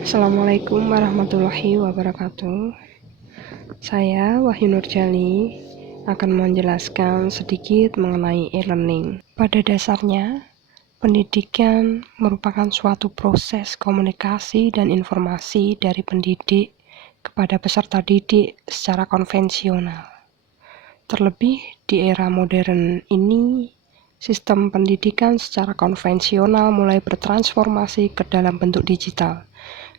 Assalamualaikum warahmatullahi wabarakatuh. Saya Wahyu Nurjali akan menjelaskan sedikit mengenai e-learning. Pada dasarnya, pendidikan merupakan suatu proses komunikasi dan informasi dari pendidik kepada peserta didik secara konvensional. Terlebih di era modern ini, sistem pendidikan secara konvensional mulai bertransformasi ke dalam bentuk digital,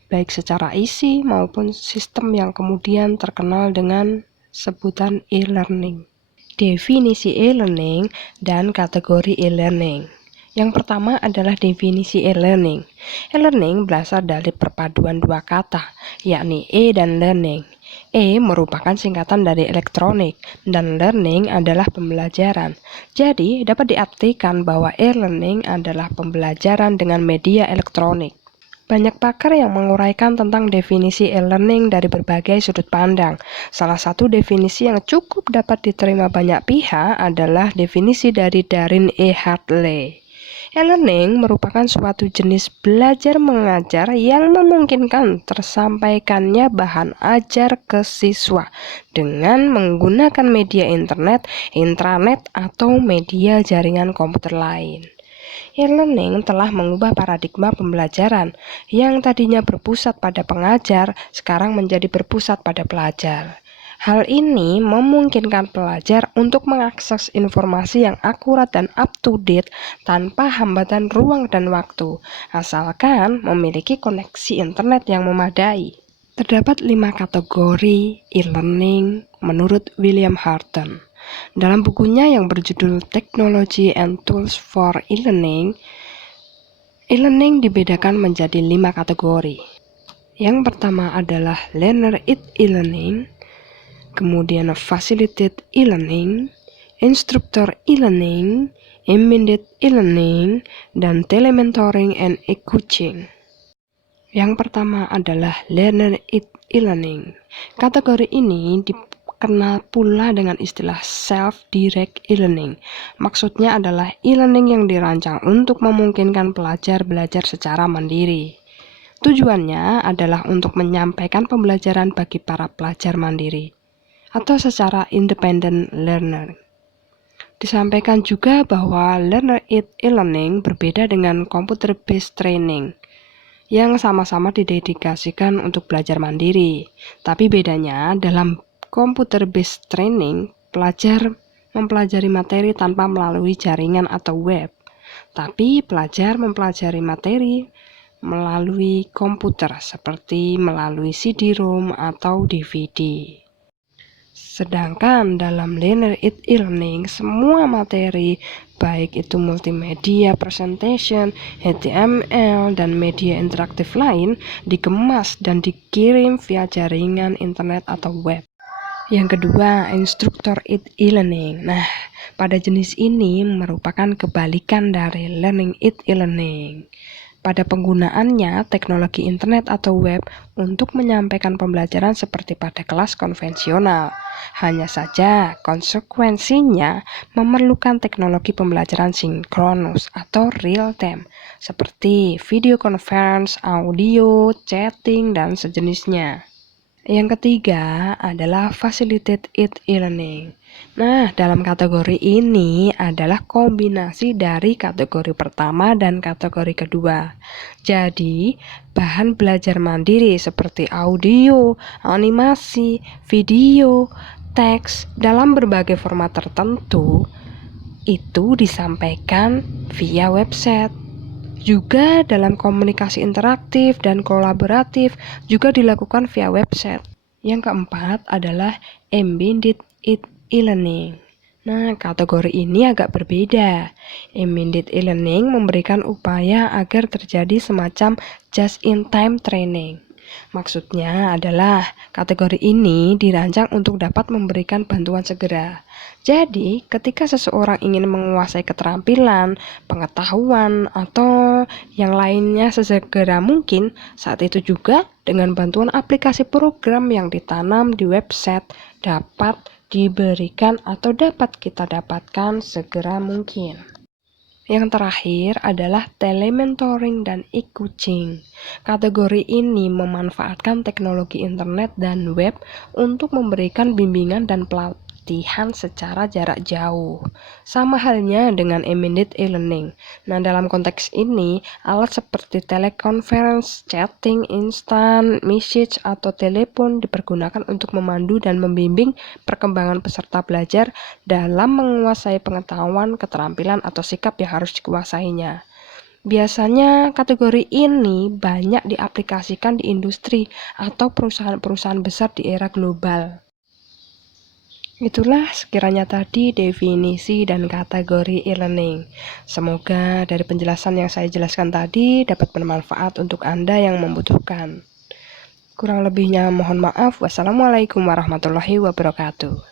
baik secara isi maupun sistem yang kemudian terkenal dengan sebutan e-learning. Definisi e-learning dan kategori e-learning. Yang pertama adalah definisi e-learning. E-learning berasal dari perpaduan dua kata, yakni e dan learning. E merupakan singkatan dari elektronik dan learning adalah pembelajaran. Jadi, dapat diartikan bahwa e-learning adalah pembelajaran dengan media elektronik. Banyak pakar yang menguraikan tentang definisi e-learning dari berbagai sudut pandang. Salah satu definisi yang cukup dapat diterima banyak pihak adalah definisi dari Darin E. Hartley. E-learning merupakan suatu jenis belajar mengajar yang memungkinkan tersampaikannya bahan ajar ke siswa dengan menggunakan media internet, intranet, atau media jaringan komputer lain. E-learning telah mengubah paradigma pembelajaran yang tadinya berpusat pada pengajar, sekarang menjadi berpusat pada pelajar. Hal ini memungkinkan pelajar untuk mengakses informasi yang akurat dan up-to-date tanpa hambatan ruang dan waktu, asalkan memiliki koneksi internet yang memadai. Terdapat 5 kategori e-learning menurut William Harton. Dalam bukunya yang berjudul Technology and Tools for e-learning dibedakan menjadi 5 kategori. Yang pertama adalah Learner e-learning, kemudian Facilitate e-learning, Instructor e-learning, Embedded e-learning, dan Telementoring and e-coaching. Yang pertama adalah Learner e-learning. Kategori ini kenal pula dengan istilah self-direct e-learning. Maksudnya adalah e-learning yang dirancang untuk memungkinkan pelajar belajar secara mandiri. Tujuannya adalah untuk menyampaikan pembelajaran bagi para pelajar mandiri atau secara independent learner. Disampaikan juga bahwa learner e-learning berbeda dengan computer-based training yang sama-sama didedikasikan untuk belajar mandiri. Tapi bedanya dalam computer-based training, pelajar mempelajari materi tanpa melalui jaringan atau web. Tapi pelajar mempelajari materi melalui komputer seperti melalui CD-ROM atau DVD. Sedangkan dalam learner e-learning, semua materi, baik itu multimedia, presentation, HTML, dan media interaktif lain, dikemas dan dikirim via jaringan internet atau web. Yang kedua, instruktur e-learning. Nah, pada jenis ini merupakan kebalikan dari learning e-learning. Pada penggunaannya, teknologi internet atau web untuk menyampaikan pembelajaran seperti pada kelas konvensional. Hanya saja, konsekuensinya memerlukan teknologi pembelajaran sinkronus atau real time, seperti video conference, audio, chatting, dan sejenisnya. Yang ketiga adalah facilitate e-learning. Nah, dalam kategori ini adalah kombinasi dari kategori pertama dan kategori kedua. Jadi, bahan belajar mandiri seperti audio, animasi, video, teks dalam berbagai format tertentu itu disampaikan via website. Juga dalam komunikasi interaktif dan kolaboratif juga dilakukan via website. Yang keempat adalah embedded e-learning. Nah, kategori ini agak berbeda. Embedded e-learning memberikan upaya agar terjadi semacam just-in-time training. Maksudnya adalah kategori ini dirancang untuk dapat memberikan bantuan segera. Jadi, ketika seseorang ingin menguasai keterampilan, pengetahuan, atau yang lainnya sesegera mungkin, saat itu juga dengan bantuan aplikasi program yang ditanam di website dapat diberikan atau dapat kita dapatkan segera mungkin. Yang terakhir adalah telementoring dan e-coaching. Kategori ini memanfaatkan teknologi internet dan web untuk memberikan bimbingan dan pelatihan secara jarak jauh. Sama halnya dengan embedded e-learning. Nah, dalam konteks ini, alat seperti telekonferensi, chatting, instant message, atau telepon dipergunakan untuk memandu dan membimbing perkembangan peserta belajar dalam menguasai pengetahuan, keterampilan, atau sikap yang harus dikuasainya. Biasanya kategori ini banyak diaplikasikan di industri atau perusahaan-perusahaan besar di era global. Itulah sekiranya tadi definisi dan kategori e-learning. Semoga dari penjelasan yang saya jelaskan tadi dapat bermanfaat untuk Anda yang membutuhkan. Kurang lebihnya mohon maaf. Wassalamualaikum warahmatullahi wabarakatuh.